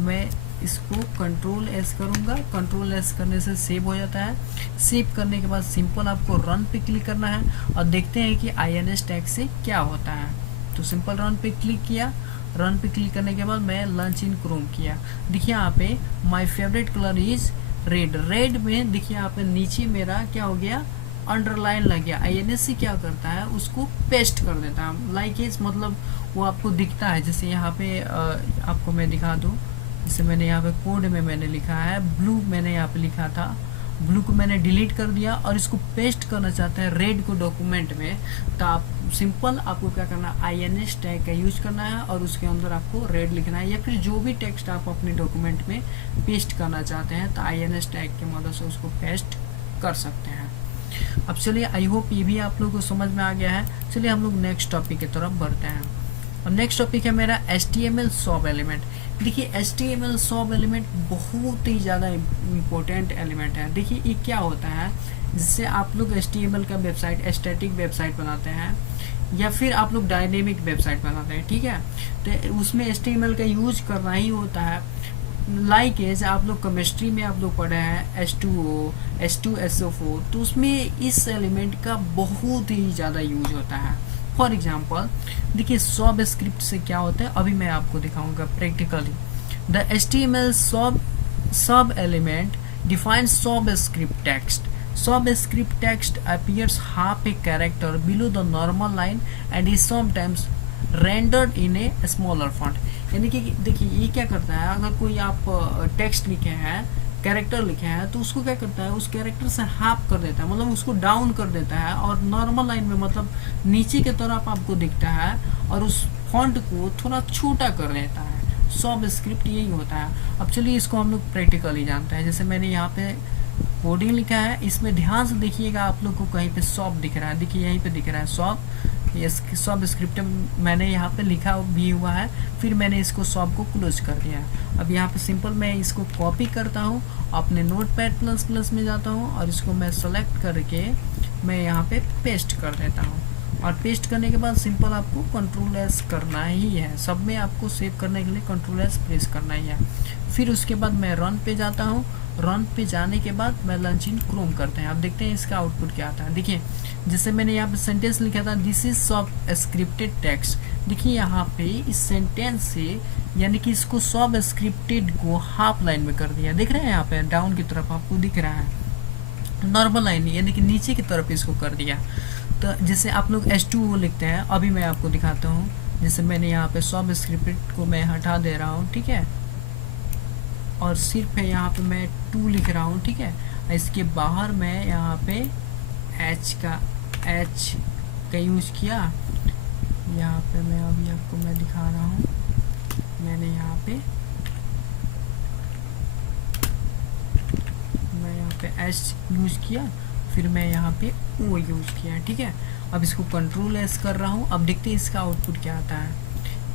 मैं इसको कंट्रोल एस करूँगा, कंट्रोल एस करने से सेव हो जाता है। सेव करने के बाद सिंपल आपको रन पे क्लिक करना है और देखते हैं कि INS टैग से क्या होता है। तो सिंपल रन पे क्लिक किया, रन पे क्लिक करने के बाद मैं लॉन्च इन क्रोम किया। देखिए यहाँ पे my favourite colour is red. Red में देखिए यहाँ पे नीचे मेरा क्या हो गया, अंडरलाइन लग गया। INS से क्या करता है, उसको पेस्ट कर देता है। लाइक इज मतलब वो आपको दिखता है, जैसे यहाँ पे आपको मैं दिखा दूँ, जैसे मैंने यहाँ पे कोड में मैंने लिखा है ब्लू, मैंने यहाँ पे लिखा था ब्लू को मैंने डिलीट कर दिया और इसको पेस्ट करना चाहते हैं रेड को डॉक्यूमेंट में, तो आप सिंपल आपको क्या करना है, INS टैग का यूज करना है और उसके अंदर आपको रेड लिखना है, या फिर जो भी टेक्स्ट आप अपने डॉक्यूमेंट में पेस्ट करना चाहते हैं तो INS टैग की मदद से उसको पेस्ट कर सकते हैं। अब चलिए, आई होप ये भी आप लोगों को समझ में आ गया है। चलिए हम लोग नेक्स्ट टॉपिक की तरफ बढ़ते हैं। और नेक्स्ट टॉपिक है मेरा HTML सब एलिमेंट। देखिए HTML सब एलिमेंट बहुत ही ज़्यादा इम्पोर्टेंट एलिमेंट है। देखिए ये क्या होता है, जिससे आप लोग HTML का वेबसाइट, स्टैटिक वेबसाइट बनाते हैं या फिर आप लोग डायनेमिक वेबसाइट बनाते हैं, ठीक है, तो उसमें HTML का यूज करना ही होता है। लाइक एज आप लोग केमिस्ट्री में आप लोग पढ़े हैं H2O, H2SO4, तो उसमें इस एलिमेंट का बहुत ही ज़्यादा यूज होता है। फॉर एग्जाम्पल देखिए सब स्क्रिप्ट से क्या होता है, अभी मैं आपको दिखाऊंगा प्रैक्टिकली। द HTML सब एलिमेंट डिफाइंस सब स्क्रिप्ट टेक्स्ट। सब script text appears half a character below the normal line and is sometimes rendered in a smaller font। यानी कि देखिए ये क्या करता है, अगर कोई आप टेक्स्ट लिखे हैं, कैरेक्टर लिखे हैं, तो उसको क्या करता है, उस कैरेक्टर से हाफ कर देता है, मतलब उसको डाउन कर देता है और नॉर्मल लाइन में मतलब नीचे की तरफ आपको दिखता है और उस फॉन्ट को थोड़ा छोटा कर देता है। सब स्क्रिप्ट यही होता है। अब चलिए इसको हम लोग प्रैक्टिकली जानते हैं। जैसे मैंने यहाँ पे कोडिंग लिखा है, इसमें ध्यान से देखिएगा, आप लोग को कहीं पे सब दिख रहा है, देखिए यहीं पे दिख रहा है सब, ये सब स्क्रिप्ट मैंने यहाँ पे लिखा भी हुआ है, फिर मैंने इसको सब को क्लोज कर दिया है। अब यहाँ पे सिंपल मैं इसको कॉपी करता हूँ, अपने नोटपैड++ में जाता हूँ और इसको मैं सेलेक्ट करके मैं यहाँ पे पेस्ट कर देता हूँ। और पेस्ट करने के बाद सिंपल आपको Ctrl+S करना ही है, सब में आपको सेव करने के लिए Ctrl+S प्रेस करना ही है। फिर उसके बाद मैं रन पे जाता हूँ, रन पे जाने के बाद मैं लॉन्च इन क्रोम करते हैं। अब देखते हैं इसका आउटपुट क्या आता है। देखिए जैसे मैंने यहाँ पे सेंटेंस लिखा था, दिस इज सब स्क्रिप्टेड टेक्स्ट। देखिए यहाँ पे इस सेंटेंस से यानी कि इसको सब स्क्रिप्टेड को हाफ लाइन में कर दिया, दिख रहा है यहाँ पे डाउन की तरफ आपको दिख रहा है, नॉर्मल लाइन यानी कि नीचे की तरफ इसको कर दिया। तो जैसे आप लोग H2O लिखते हैं, अभी मैं आपको दिखाता हूँ। जैसे मैंने यहाँ पे सब स्क्रिप्टेड को मैं हटा दे रहा हूँ, ठीक है, और सिर्फ यहाँ पे मैं 2 लिख रहा हूँ, ठीक है। इसके बाहर मैं यहाँ पे H का यूज किया। यहाँ पे मैं अभी आपको मैं दिखा रहा हूँ, मैंने यहाँ पे H यूज किया, फिर मैं यहाँ पे O यूज किया, ठीक है। अब इसको Ctrl+S कर रहा हूँ। अब देखते हैं इसका आउटपुट क्या आता है।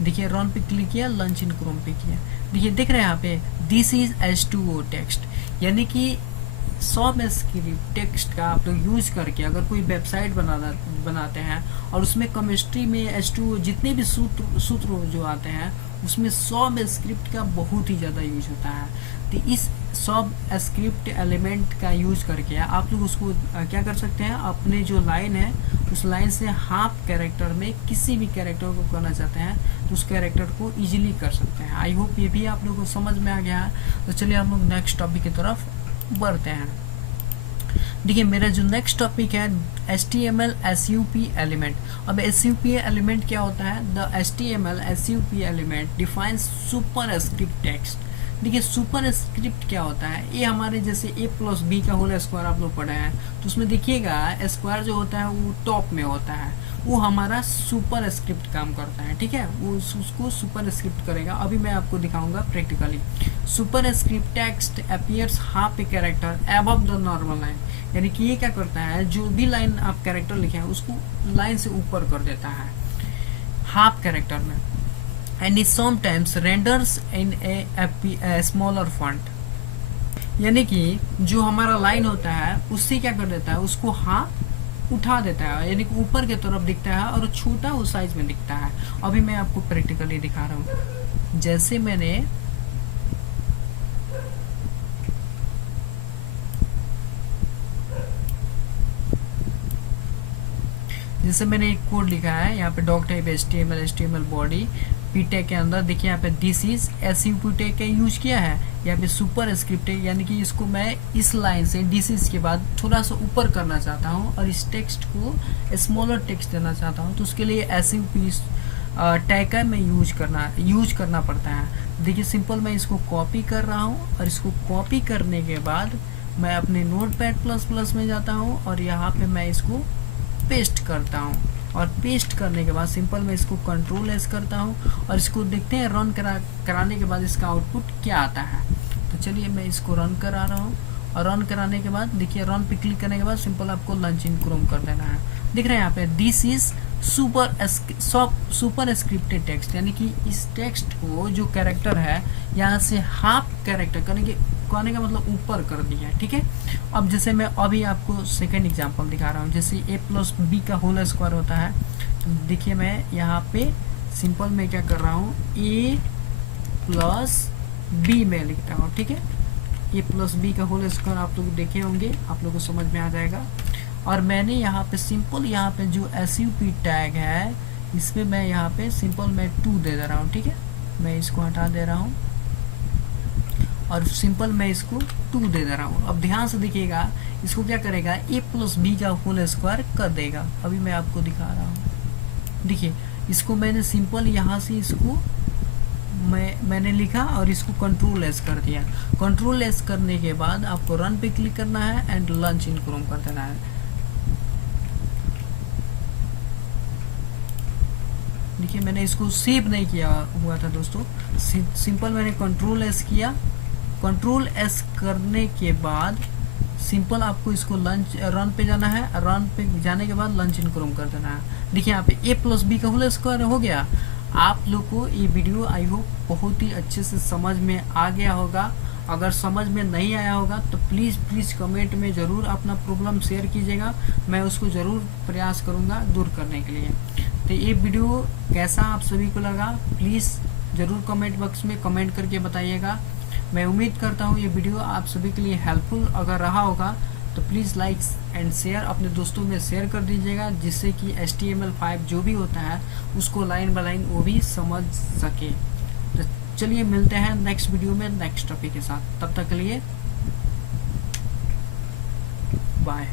देखिए रन पे क्लिक किया, लॉन्च इन क्रोम पे किया, देखिए दिख रहा है यहाँ पे दिस इज H2O टेक्स्ट। यानी कि सब स्क्रिप्ट टेक्स्ट का आप लोग यूज करके अगर कोई वेबसाइट बनाते हैं और उसमें केमिस्ट्री में H2O जितने भी सूत्र जो आते हैं उसमें सब स्क्रिप्ट का बहुत ही ज़्यादा यूज होता है। तो इस सब स्क्रिप्ट एलिमेंट का यूज करके आप लोग उसको क्या कर सकते हैं, अपने जो लाइन है उस लाइन से हाफ कैरेक्टर में किसी भी कैरेक्टर को करना चाहते हैं तो उस कैरेक्टर को इजीली कर सकते हैं। आई होप ये भी आप लोगों को समझ में आ गया है। तो चलिए हम लोग नेक्स्ट टॉपिक की तरफ बढ़ते हैं। देखिए मेरा जो नेक्स्ट टॉपिक है HTML SUP एलिमेंट। अब SUP एलिमेंट क्या होता है, the HTML SUP element defines super script text. देखिए सुपर स्क्रिप्ट क्या होता है, ये हमारे जैसे A+B का होल स्क्वायर आप लोग पढ़े हैं, तो उसमें देखिएगा स्क्वायर जो होता है वो टॉप में होता है, वो हमारा सुपर स्क्रिप्ट काम करता है, ठीक है, वो उसको सुपर स्क्रिप्ट करेगा। अभी मैं आपको दिखाऊंगा practically. Super script text appears half a character above the normal line. यानी कि ये क्या करता है, जो भी लाइन आप कैरेक्टर लिखे हैं उसको लाइन से ऊपर कर देता है हाफ कैरेक्टर में। And it sometimes renders in a smaller font. यानी कि जो हमारा लाइन होता है उससे क्या कर देता है, उसको हाफ उठा देता है, यानी कि ऊपर की तरफ दिखता है और छोटा उस साइज में दिखता है। अभी मैं आपको प्रैक्टिकली दिखा रहा हूँ। जैसे मैंने एक कोड लिखा है यहाँ पे डॉक टाइप HTML बॉडी पीटेक के अंदर, देखिए यहाँ पे दिस इज SUP टैग का यूज किया है, यहाँ पे सुपर स्क्रिप्ट है, यानी कि इसको मैं इस लाइन से दिस के बाद थोड़ा सा ऊपर करना चाहता हूँ और इस टेक्स्ट को स्मॉलर टेक्स्ट देना चाहता हूँ, तो उसके लिए SUP टैग का मैं यूज करना पड़ता है। देखिए सिंपल मैं इसको कॉपी कर रहा हूँ और इसको कॉपी करने के बाद मैं अपने नोटपैड प्लस प्लस में जाता हूँ और यहाँ पे मैं इसको पेस्ट करता हूँ और पेस्ट करने के बाद सिंपल मैं इसको कंट्रोल एस करता हूँ और इसको देखते हैं रन कराने के बाद इसका आउटपुट क्या आता है। तो चलिए मैं इसको रन करा रहा हूँ और रन कराने के बाद देखिए रन पे क्लिक करने के बाद सिंपल आपको लॉन्च इन क्रोम कर देना है। दिख रहा है यहाँ पे this is super scripted text, यानी कि इस टेक्स्ट को जो कैरेक्टर है यहाँ से हाफ कैरेक्टर कहने का मतलब ऊपर कर दिया है। ठीक है, अब जैसे मैं अभी आपको सेकंड एग्जांपल दिखा रहा हूँ, जैसे a प्लस बी का होल स्क्वायर होता है। तो देखिए मैं यहाँ पे सिंपल मैं क्या कर रहा हूँ, a प्लस बी में लिखता हूँ। ठीक है, a प्लस बी का होल स्क्वायर आप लोग देखे होंगे, आप लोगों को समझ में आ जाएगा। और मैंने यहाँ पे सिंपल यहाँ पे जो SUP टैग है इसमें मैं यहाँ पे सिंपल मैं 2 दे रहा हूँ। ठीक है, मैं इसको हटा दे रहा हूँ और सिंपल मैं इसको 2 दे रहा हूँ। अब ध्यान से देखिएगा इसको क्या करेगा, a प्लस बी का होल स्क्वायर कर देगा। अभी मैं आपको दिखा रहा हूँ, देखिए इसको मैंने सिंपल यहाँ से इसको मैंने लिखा और इसको कंट्रोल एस कर दिया। कंट्रोल एस करने के बाद आपको रन पे क्लिक करना है एंड लॉन्च इन क्रोम कर देना है। देखिए मैंने इसको सेव नहीं किया हुआ था दोस्तों, सिंपल मैंने कंट्रोल एस किया। कंट्रोल एस करने के बाद सिंपल आपको इसको रन पे जाना है, रन पे जाने के बाद लॉन्च इन क्रोम कर देना है। देखिए यहाँ पे a प्लस बी का होल स्क्वायर हो गया। आप लोग को ये वीडियो आई होप बहुत ही अच्छे से समझ में आ गया होगा। अगर समझ में नहीं आया होगा तो प्लीज़ कमेंट में ज़रूर अपना प्रॉब्लम शेयर कीजिएगा, मैं उसको ज़रूर प्रयास करूँगा दूर करने के लिए। तो ये वीडियो कैसा आप सभी को लगा प्लीज़ ज़रूर कमेंट बॉक्स में कमेंट करके बताइएगा। मैं उम्मीद करता हूँ ये वीडियो आप सभी के लिए हेल्पफुल अगर रहा होगा तो प्लीज़ लाइक एंड शेयर अपने दोस्तों में शेयर कर दीजिएगा, जिससे कि HTML5 जो भी होता है उसको लाइन बाय लाइन वो भी समझ सके। तो चलिए मिलते हैं नेक्स्ट वीडियो में नेक्स्ट टॉपिक के साथ, तब तक के लिए बाय।